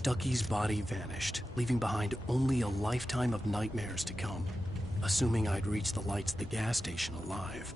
Stucky's body vanished, leaving behind only a lifetime of nightmares to come, assuming I'd reach the lights at the gas station alive.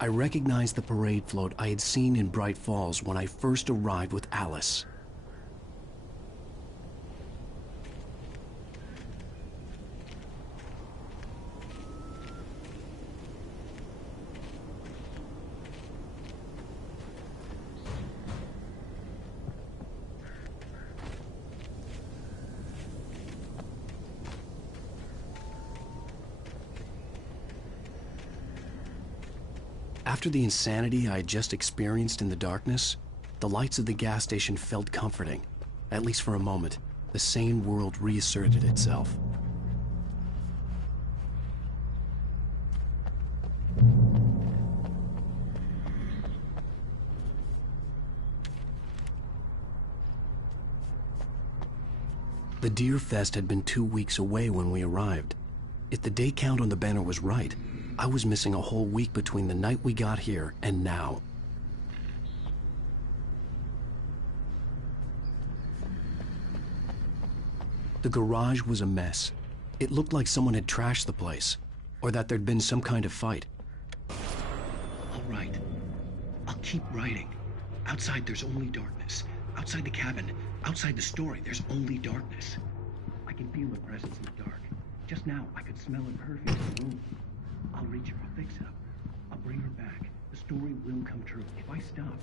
I recognized the parade float I had seen in Bright Falls when I first arrived with Alice. After the insanity I had just experienced in the darkness, the lights of the gas station felt comforting. At least for a moment, the sane world reasserted itself. The Deer Fest had been 2 weeks away when we arrived. If the day count on the banner was right, I was missing a whole week between the night we got here and now. The garage was a mess. It looked like someone had trashed the place, or that there'd been some kind of fight. I'll write. I'll keep writing. Outside there's only darkness. Outside the cabin, outside the story, there's only darkness. I can feel her presence in the dark. Just now, I could smell her perfume in the room. I'll reach her, I'll fix it up. I'll bring her back. The story will come true if I stop.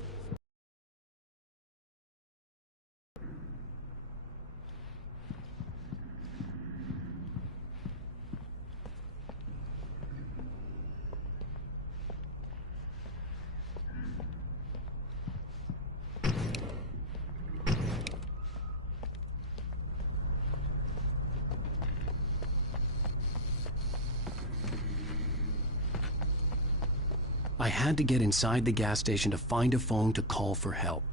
I had to get inside the gas station to find a phone to call for help.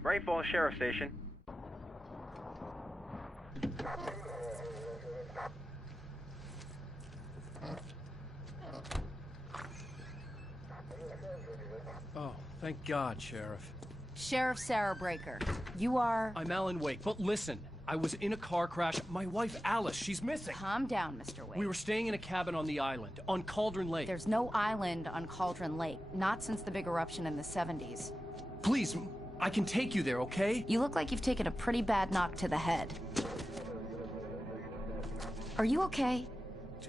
Bright Falls Sheriff Station. Oh, thank God, Sheriff. Sheriff Sarah Breaker. You are... I'm Alan Wake, but listen. I was in a car crash. My wife, Alice, she's missing. Calm down, Mr. Wake. We were staying in a cabin on the island, on Cauldron Lake. There's no island on Cauldron Lake. Not since the big eruption in the 70s. Please, I can take you there, okay? You look like you've taken a pretty bad knock to the head. Are you okay?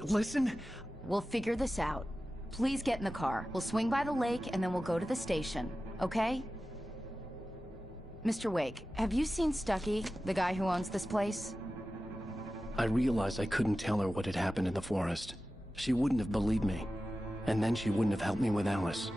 listen. We'll figure this out. Please get in the car. We'll swing by the lake and then we'll go to the station, okay? Mr. Wake, have you seen Stucky, the guy who owns this place? I realized I couldn't tell her what had happened in the forest. She wouldn't have believed me. And then she wouldn't have helped me with Alice.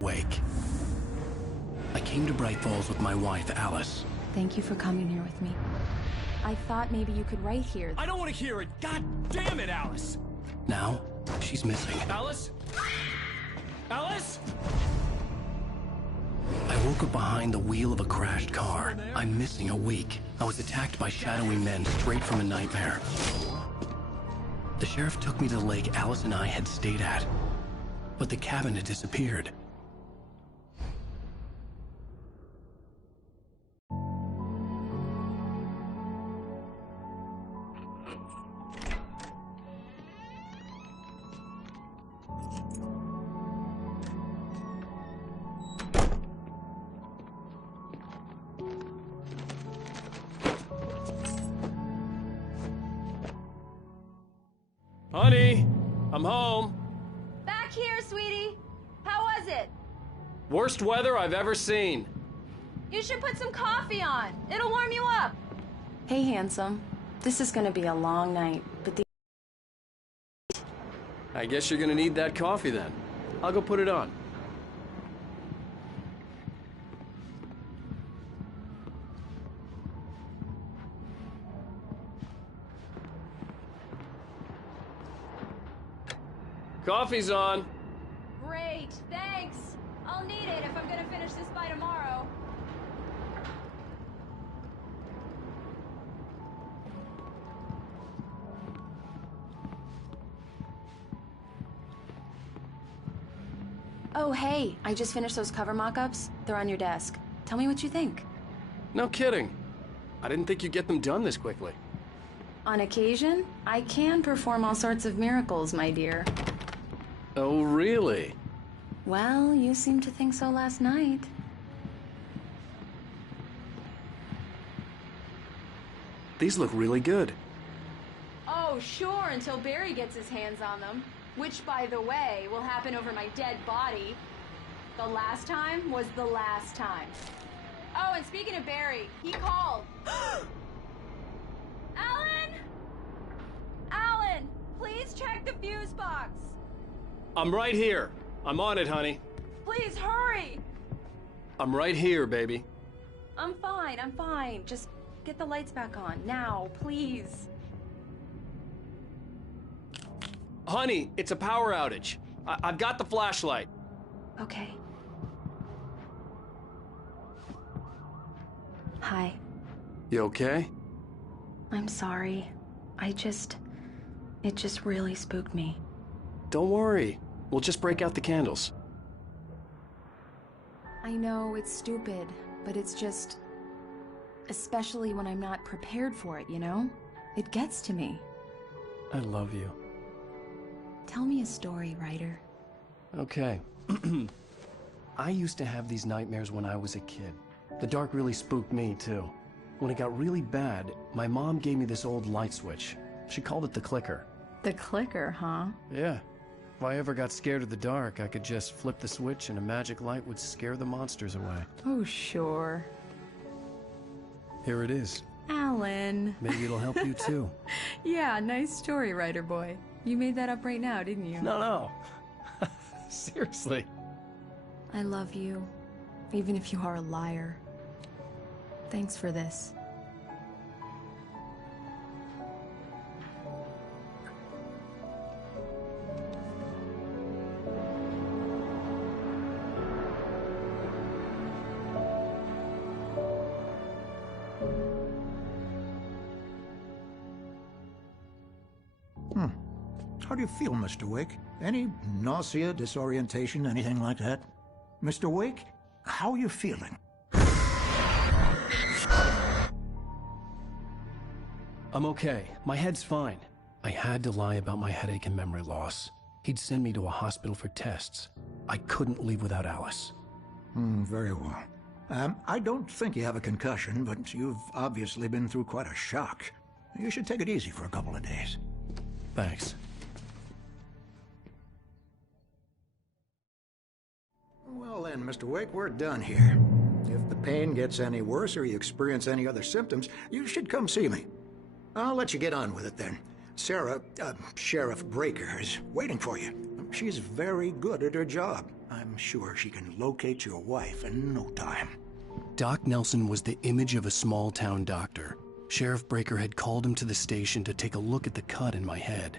Wake. I came to Bright Falls with my wife, Alice. Thank you for coming here with me. I thought maybe you could write here. I don't want to hear it! God damn it, Alice! Now, she's missing. Alice? Alice? I woke up behind the wheel of a crashed car. I'm missing a week. I was attacked by shadowy men straight from a nightmare. The sheriff took me to the lake Alice and I had stayed at. But the cabin had disappeared. Honey, I'm home. Back here, sweetie. How was it? Worst weather I've ever seen. You should put some coffee on. It'll warm you up. Hey, handsome. This is gonna be a long night, but the... I guess you're gonna need that coffee then. I'll go put it on. Coffee's on. Great, thanks. I'll need it if I'm gonna finish this by tomorrow. Oh, hey, I just finished those cover mock-ups. They're on your desk. Tell me what you think. No kidding. I didn't think you'd get them done this quickly. On occasion, I can perform all sorts of miracles, my dear. Oh, really? Well, you seemed to think so last night. These look really good. Oh, sure, until Barry gets his hands on them. Which, by the way, will happen over my dead body. The last time was the last time. Oh, and speaking of Barry, he called. Alan! Alan, please check the fuse box. I'm right here. I'm on it, honey. Please hurry. I'm right here, baby. I'm fine. Just get the lights back on. Now, please. Honey, it's a power outage. I've got the flashlight. Okay. Hi. You okay? I'm sorry. It just really spooked me. Don't worry. We'll just break out the candles. I know it's stupid, but it's just... especially when I'm not prepared for it, you know? It gets to me. I love you. Tell me a story, writer. Okay. I used to have these nightmares when I was a kid. The dark really spooked me, too. When it got really bad, my mom gave me this old light switch. She called it the clicker. The clicker, huh? Yeah. If I ever got scared of the dark, I could just flip the switch and a magic light would scare the monsters away. Oh, sure. Here it is. Alan. Maybe it'll help you, too. Yeah, nice story, writer boy. You made that up right now, didn't you? No. Seriously. I love you, even if you are a liar. Thanks for this. How do you feel, Mr. Wake? Any nausea, disorientation, anything like that? Mr. Wake, how are you feeling? I'm okay. My head's fine. I had to lie about my headache and memory loss. He'd send me to a hospital for tests. I couldn't leave without Alice. Very well. I don't think you have a concussion, but you've obviously been through quite a shock. You should take it easy for a couple of days. Thanks. Well then, Mr. Wake, we're done here. If the pain gets any worse or you experience any other symptoms, you should come see me. I'll let you get on with it then. Sarah, Sheriff Breaker, is waiting for you. She's very good at her job. I'm sure she can locate your wife in no time. Doc Nelson was the image of a small-town doctor. Sheriff Breaker had called him to the station to take a look at the cut in my head.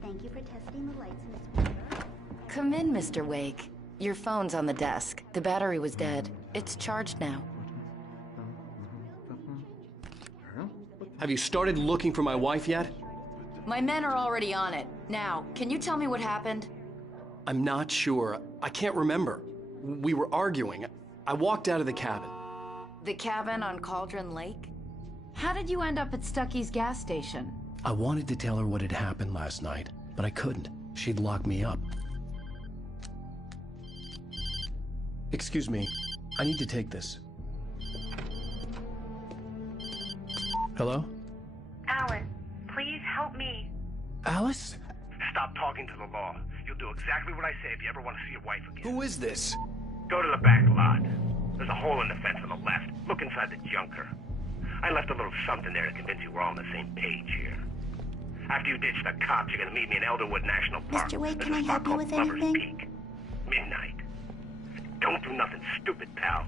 Thank you for testing the lights, Miss Walker. Come in, Mr. Wake. Your phone's on the desk. The battery was dead. It's charged now. Have you started looking for my wife yet? My men are already on it. Now, can you tell me what happened? I'm not sure. I can't remember. We were arguing. I walked out of the cabin. The cabin on Cauldron Lake? How did you end up at Stucky's gas station? I wanted to tell her what had happened last night, but I couldn't. She'd lock me up. Excuse me. I need to take this. Hello? Alan, please help me. Alice? Stop talking to the law. You'll do exactly what I say if you ever want to see your wife again. Who is this? Go to the back lot. There's a hole in the fence on the left. Look inside the junker. I left a little something there to convince you we're all on the same page here. After you ditch the cops, you're gonna meet me in Elderwood National Park. Mr. Wake, There's can a I spot help you called with Lover's anything? Peak. Midnight. Don't do nothing stupid, pal.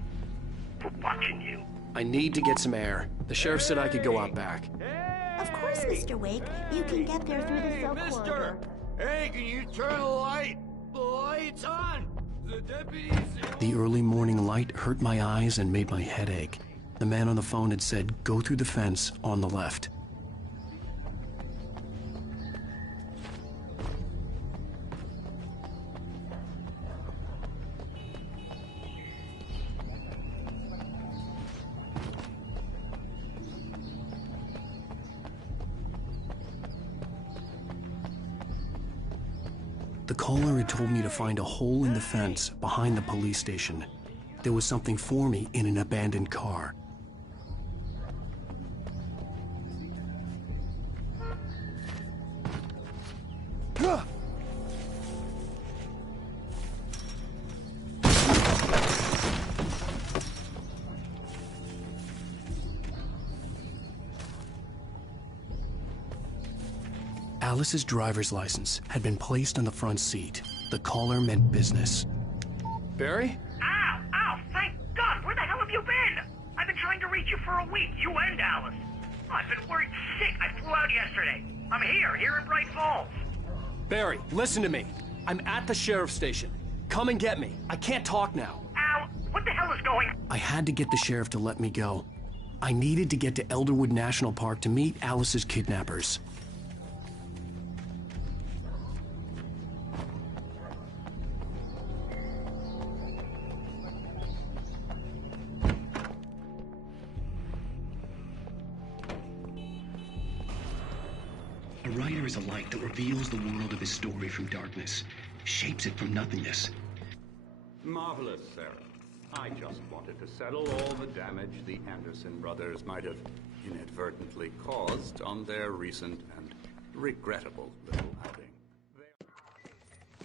We're watching you. I need to get some air. The sheriff said I could go out back. Of course, Mr. Wake. You can get there through the cell corridor. Hey, can you turn the light? The light's on! The deputies... The early morning light hurt my eyes and made my head ache. The man on the phone had said, go through the fence on the left. The caller had told me to find a hole in the fence behind the police station. There was something for me in an abandoned car. Alice's driver's license had been placed on the front seat. The caller meant business. Barry? Ow! Ow! Thank God! Where the hell have you been? I've been trying to reach you for a week, you and Alice. I've been worried sick. I flew out yesterday. I'm here in Bright Falls. Barry, listen to me. I'm at the sheriff's station. Come and get me. I can't talk now. Ow! What the hell is going on? I had to get the sheriff to let me go. I needed to get to Elderwood National Park to meet Alice's kidnappers. A writer is a light that reveals the world of his story from darkness, shapes it from nothingness. Marvelous, Sarah. I just wanted to settle all the damage the Anderson brothers might have inadvertently caused on their recent and regrettable little outing.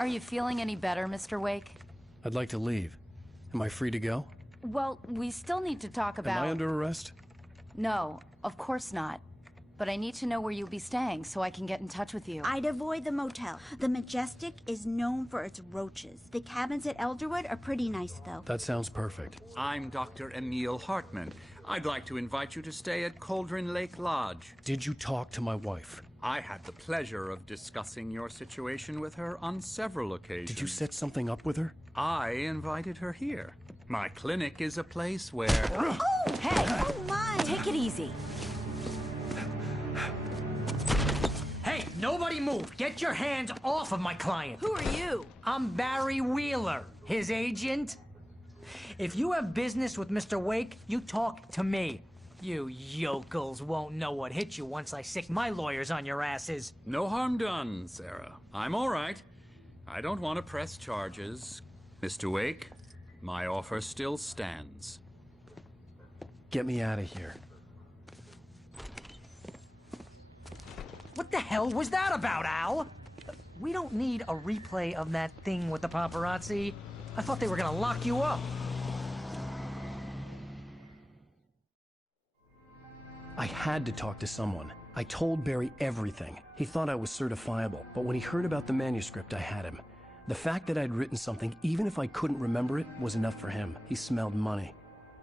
Are you feeling any better, Mr. Wake? I'd like to leave. Am I free to go? Well, we still need to talk about... Am I under arrest? No, of course not. But I need to know where you'll be staying so I can get in touch with you. I'd avoid the motel. The Majestic is known for its roaches. The cabins at Elderwood are pretty nice, though. That sounds perfect. I'm Dr. Emil Hartman. I'd like to invite you to stay at Cauldron Lake Lodge. Did you talk to my wife? I had the pleasure of discussing your situation with her on several occasions. Did you set something up with her? I invited her here. My clinic is a place where... Oh, hey! Oh my! Take it easy. Hey, nobody move! Get your hands off of my client! Who are you? I'm Barry Wheeler, his agent. If you have business with Mr. Wake, you talk to me. You yokels won't know what hit you once I sick my lawyers on your asses. No harm done, Sarah. I'm all right. I don't want to press charges. Mr. Wake, my offer still stands. Get me out of here. What the hell was that about, Al? We don't need a replay of that thing with the paparazzi. I thought they were gonna lock you up. I had to talk to someone. I told Barry everything. He thought I was certifiable, but when he heard about the manuscript, I had him. The fact that I'd written something, even if I couldn't remember it, was enough for him. He smelled money.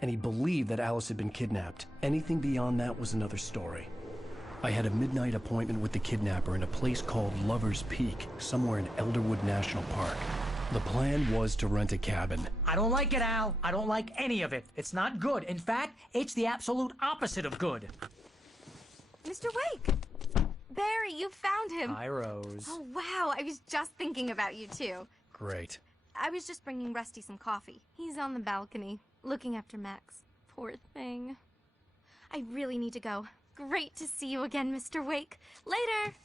And he believed that Alice had been kidnapped. Anything beyond that was another story. I had a midnight appointment with the kidnapper in a place called Lover's Peak, somewhere in Elderwood National Park. The plan was to rent a cabin. I don't like it, Al. I don't like any of it. It's not good. In fact, it's the absolute opposite of good. Mr. Wake! Barry, you found him! Hi, Rose. Oh, wow. I was just thinking about you, too. Great. I was just bringing Rusty some coffee. He's on the balcony, looking after Max. Poor thing. I really need to go. Great to see you again, Mr. Wake. Later!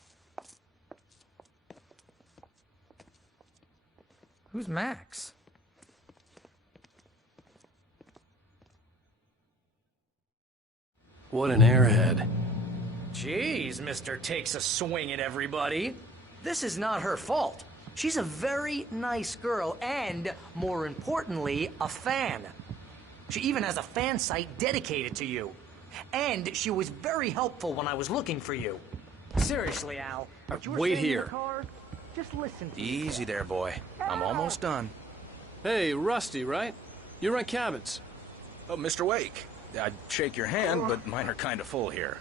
Who's Max? What an airhead. Jeez, Mr. Takes a swing at everybody. This is not her fault. She's a very nice girl and, more importantly, a fan. She even has a fan site dedicated to you. And she was very helpful when I was looking for you. Seriously, Al. what you were Wait saying in your here. car, just listen to me. Easy there, boy. I'm almost done. Hey, Rusty, right? You rent cabins. Oh, Mr. Wake. I'd shake your hand, but mine are kind of full here.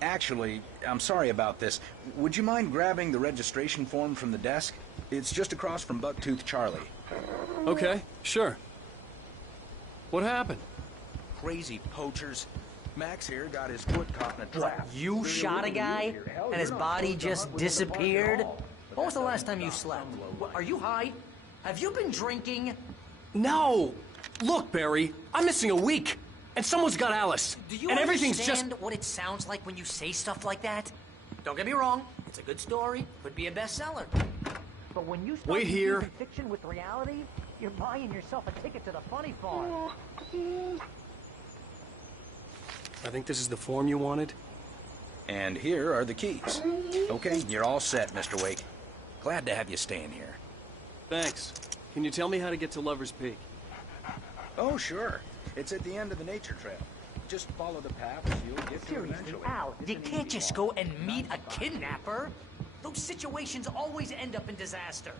Actually, I'm sorry about this. Would you mind grabbing the registration form from the desk? It's just across from Bucktooth Charlie. Okay, sure. What happened? Crazy poachers. Max here got his foot caught in a trap. You shot a guy, and his body just disappeared? When was the last time you slept? Are you high? Have you been drinking? No! Look, Barry, I'm missing a week. And someone's got Alice. Do you and everything's understand what it sounds like when you say stuff like that? Don't get me wrong. It's a good story. Could be a bestseller. But when you start confusing fiction with reality, you're buying yourself a ticket to the funny farm. I think this is the form you wanted. And here are the keys. Okay, you're all set, Mr. Wake. Glad to have you staying here. Thanks. Can you tell me how to get to Lover's Peak? Oh, sure. It's at the end of the nature trail. Just follow the path and you'll get to it eventually. Al, you can't just go and meet a kidnapper. Those situations always end up in disaster.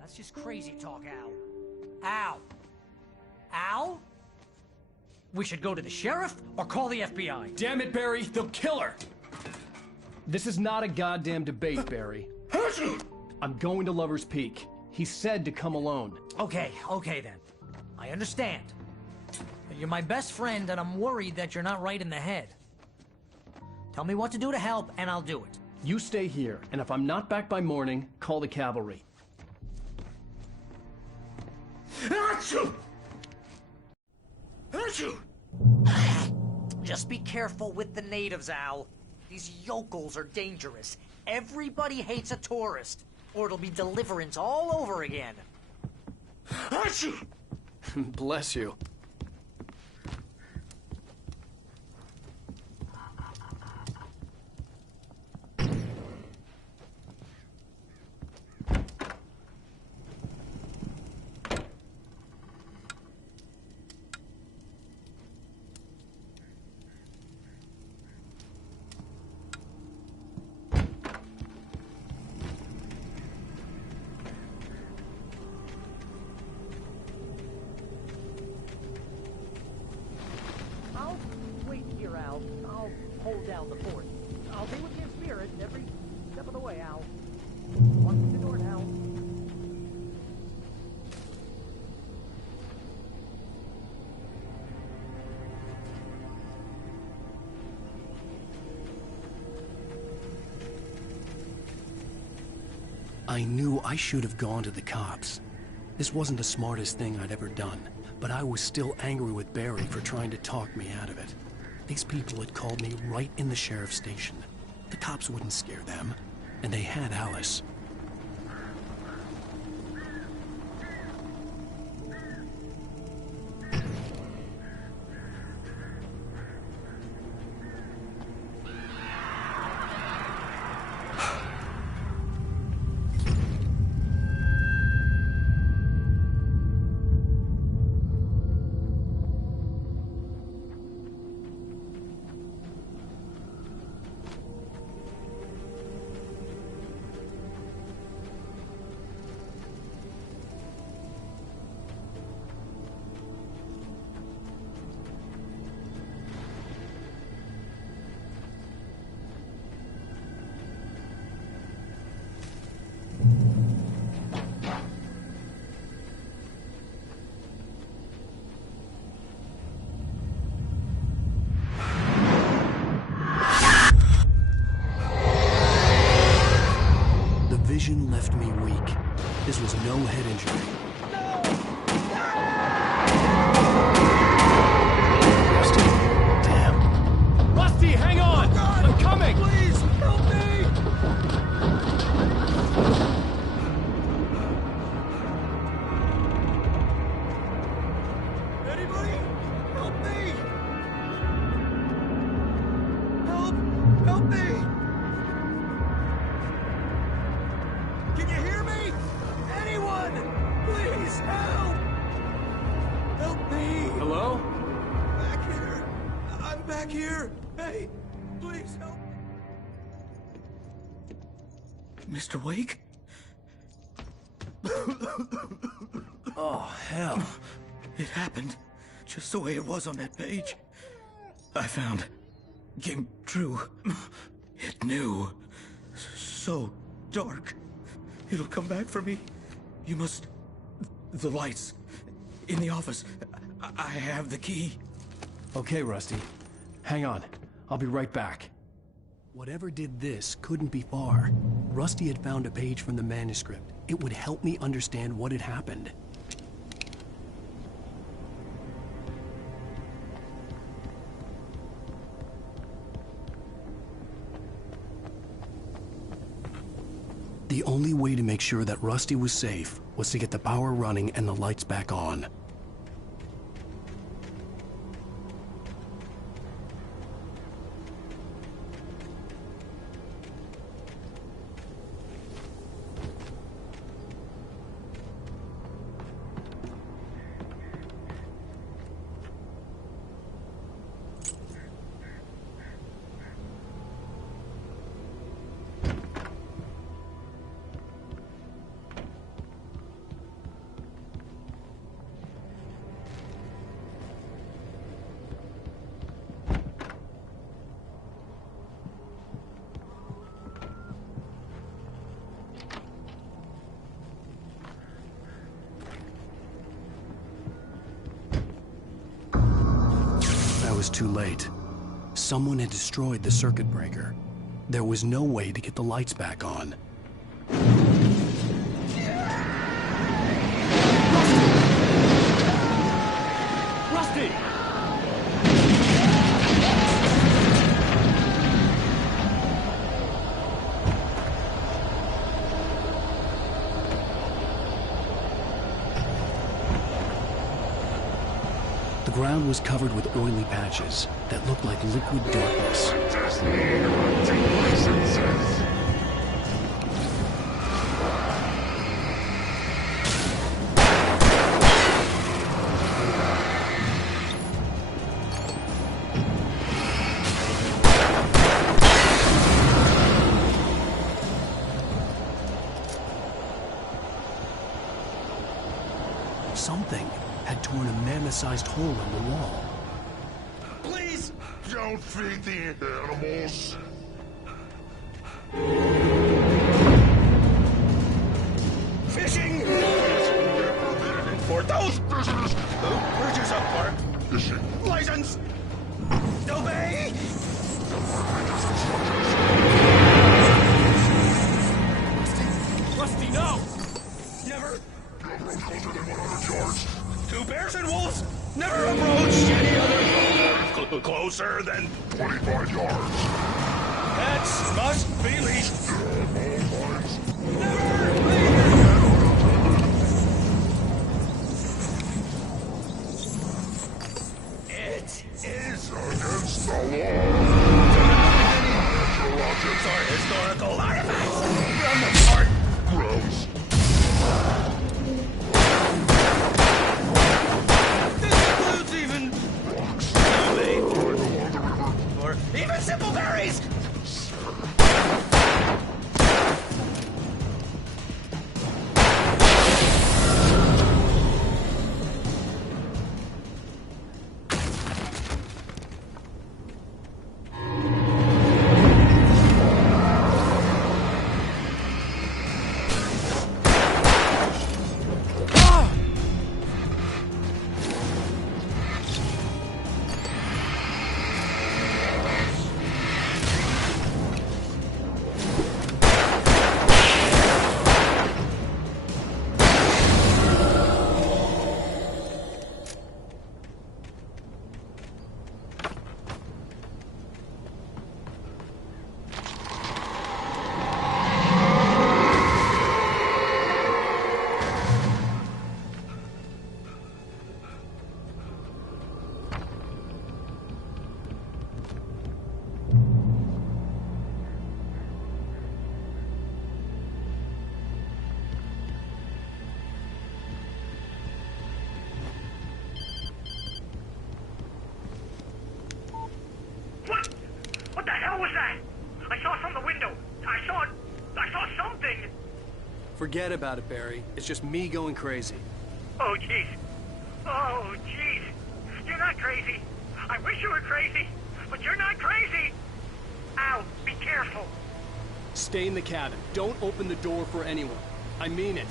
That's just crazy talk, Al. Al! Al? We should go to the sheriff or call the FBI. Damn it, Barry, they'll kill her! This is not a goddamn debate, Barry. I'm going to Lover's Peak. He said to come alone. Okay then. I understand. You're my best friend, and I'm worried that you're not right in the head. Tell me what to do to help, and I'll do it. You stay here, and if I'm not back by morning, call the cavalry. Just be careful with the natives, Al. These yokels are dangerous. Everybody hates a tourist, or it'll be Deliverance all over again. Bless you. I'll wait here, Al. I'll hold down the fort. I'll be with your spirit every step of the way, Al. I knew I should have gone to the cops. This wasn't the smartest thing I'd ever done, but I was still angry with Barry for trying to talk me out of it. These people had called me right in the sheriff's station. The cops wouldn't scare them, and they had Alice. Vision left me weak. This was no head injury. Rusty? Damn. Rusty, hang on! Oh God, I'm coming! Please, help me! Anybody? Help me! Help me! Can you hear me? Anyone! Please, help! Help me! Hello? Back here. I'm back here. Hey, please help. Mr. Wake? Oh, hell. It happened just the way it was on that page. I found. Came true. It knew. So dark. It'll come back for me. You must... The lights. In the office. I have the key. Okay, Rusty. Hang on. I'll be right back. Whatever did this couldn't be far. Rusty had found a page from the manuscript. It would help me understand what had happened. The only way to make sure that Rusty was safe was to get the power running and the lights back on. Too late. Someone had destroyed the circuit breaker. There was no way to get the lights back on. Rusty! The ground was covered with oily patches that looked like liquid darkness. Something had torn a mammoth-sized hole in the wall. Please! Don't feed the animals! Fishing! For those prisoners! Purchase a park! Fishing! License! Obey! Rusty! No! Never... Two bears and wolves never approached any other closer than 25 yards. Pets must be leashed. It is against the law. Natural objects are historical artifacts from the part. Gross. Even or even simple berries. What the hell was that? I saw from the window. I saw something. Forget about it, Barry. It's just me going crazy. Oh, jeez. Oh, jeez. You're not crazy. I wish you were crazy, but you're not crazy. Ow, be careful. Stay in the cabin. Don't open the door for anyone. I mean it.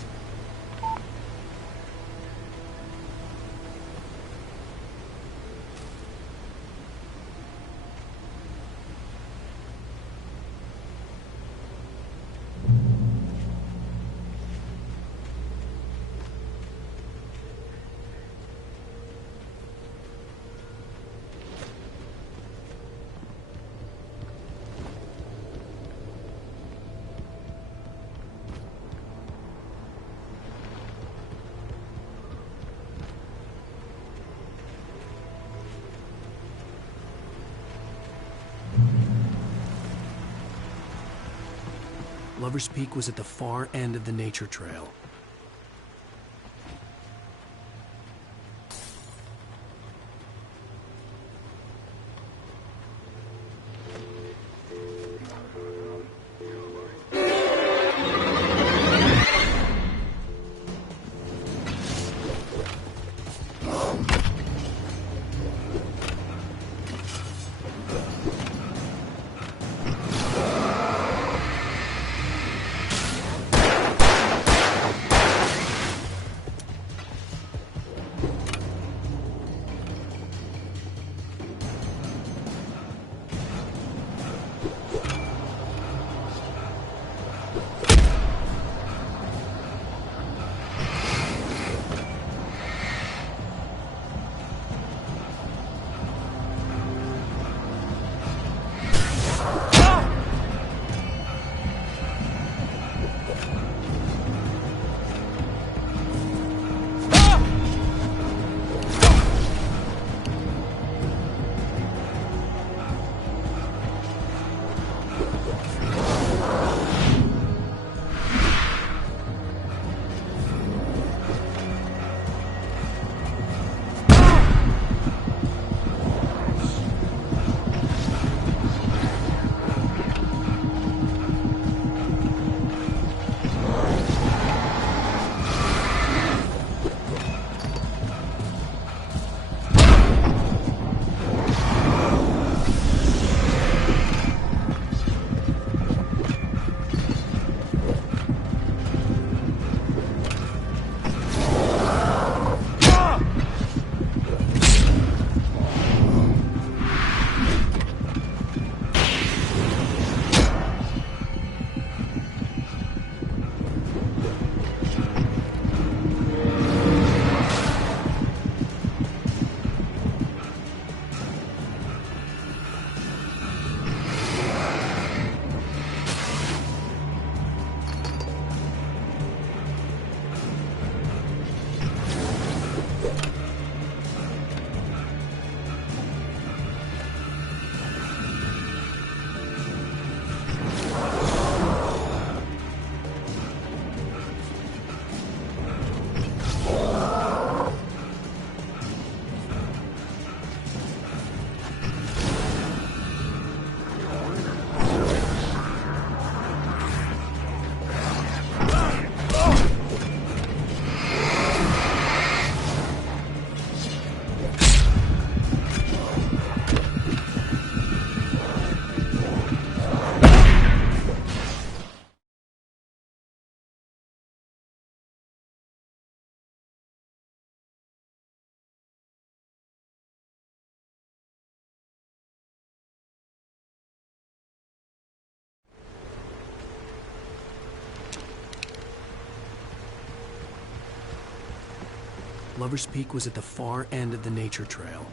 Lover's Peak was at the far end of the nature trail. Lover's Peak was at the far end of the nature trail.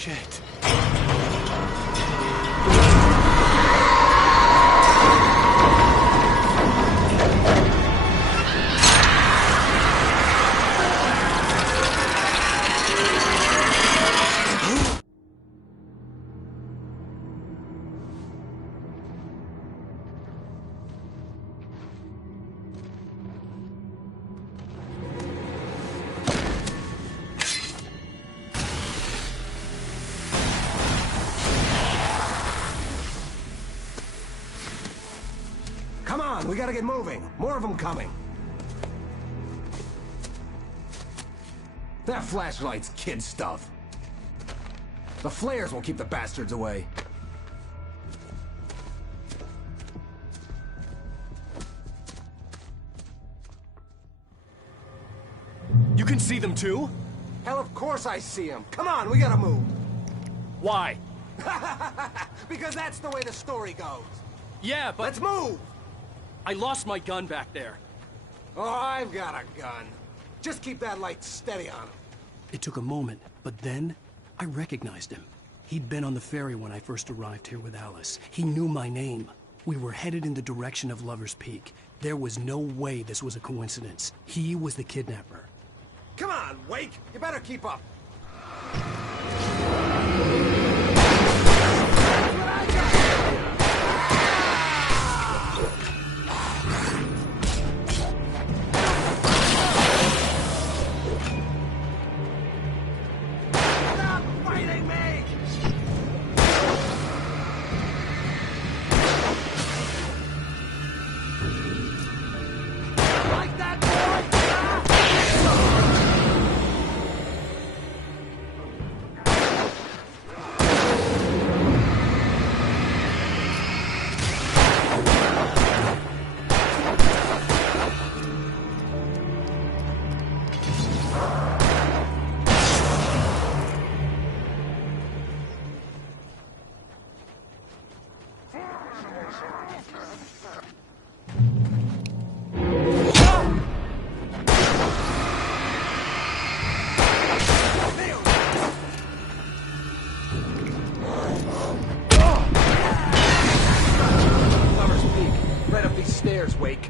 Shit. Come on, we gotta get moving. More of them coming. That flashlight's kid stuff. The flares will keep the bastards away. You can see them too? Hell, of course I see them. Come on, we gotta move. Why? Because that's the way the story goes. Yeah, but... Let's move! I lost my gun back there. Oh, I've got a gun. Just keep that light steady on him. It took a moment, but then I recognized him. He'd been on the ferry when I first arrived here with Alice. He knew my name. We were headed in the direction of Lover's Peak. There was no way this was a coincidence. He was the kidnapper. Come on, Wake! You better keep up. Wake.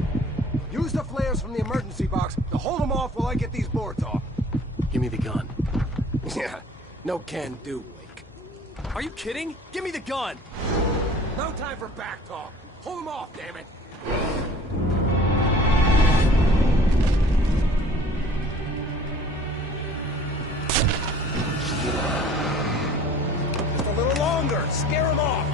Use the flares from the emergency box to hold them off while I get these boards off. Give me the gun. Yeah, no can do, Wake. Are you kidding? Give me the gun! No time for back talk. Hold them off, damn it. Just a little longer. Scare them off.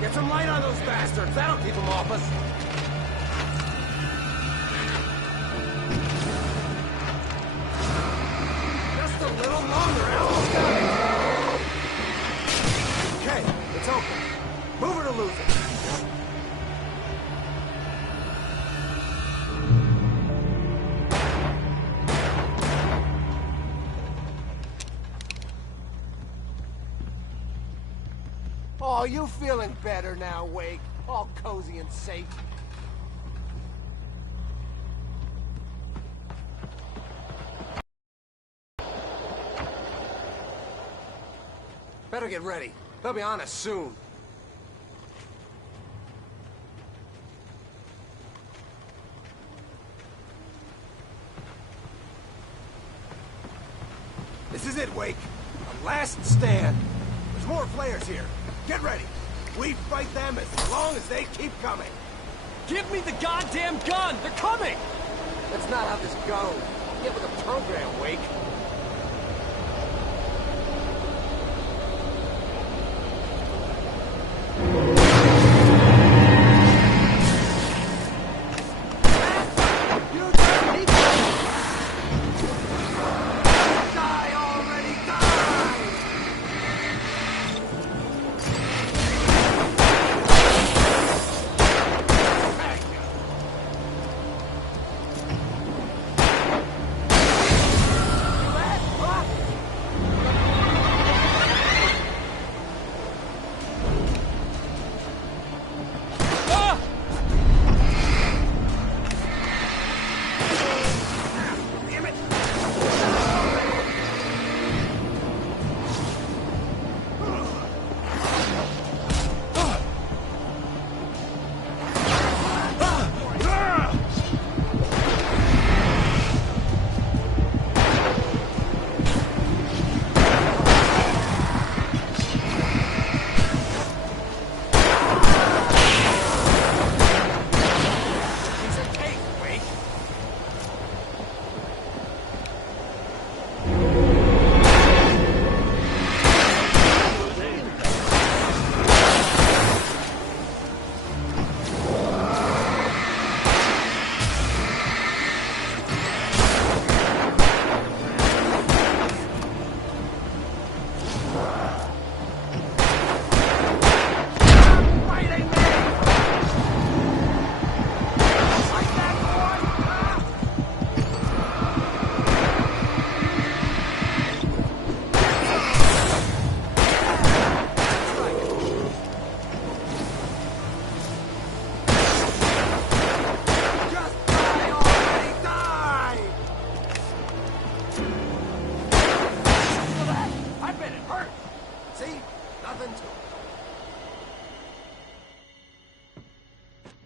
Get some light on those bastards. That'll keep them off us. Just a little longer. Almost got it. Okay, it's open. Move it or lose it. Oh, you feeling better now, Wake? All cozy and safe. Better get ready. They'll be on us soon. This is it, Wake. A last stand. There's more flares here. Get ready. We fight them as long as they keep coming. Give me the goddamn gun! They're coming! That's not how this goes. Get with the program, Wake.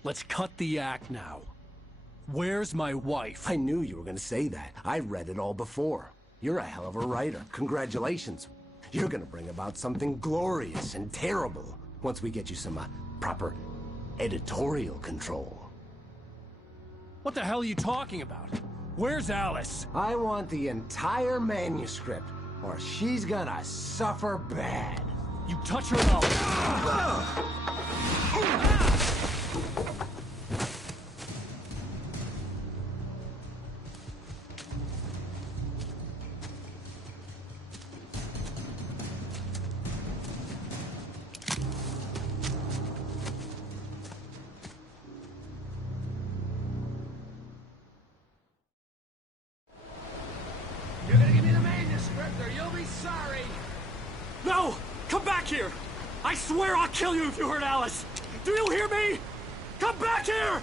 Let's cut the act now. Where's my wife? I knew you were gonna say that. I read it all before. You're a hell of a writer. Congratulations. You're gonna bring about something glorious and terrible once we get you some proper editorial control. What the hell are you talking about? Where's Alice? I want the entire manuscript, or she's gonna suffer bad. You touch her up. You're gonna give me the manuscript or you'll be sorry! No! Come back here! I swear I'll kill you if you hurt Alice! Do you hear me? Come back here!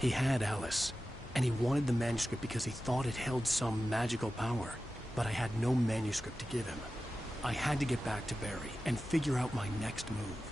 He had Alice, and he wanted the manuscript because he thought it held some magical power. But I had no manuscript to give him. I had to get back to Barry and figure out my next move.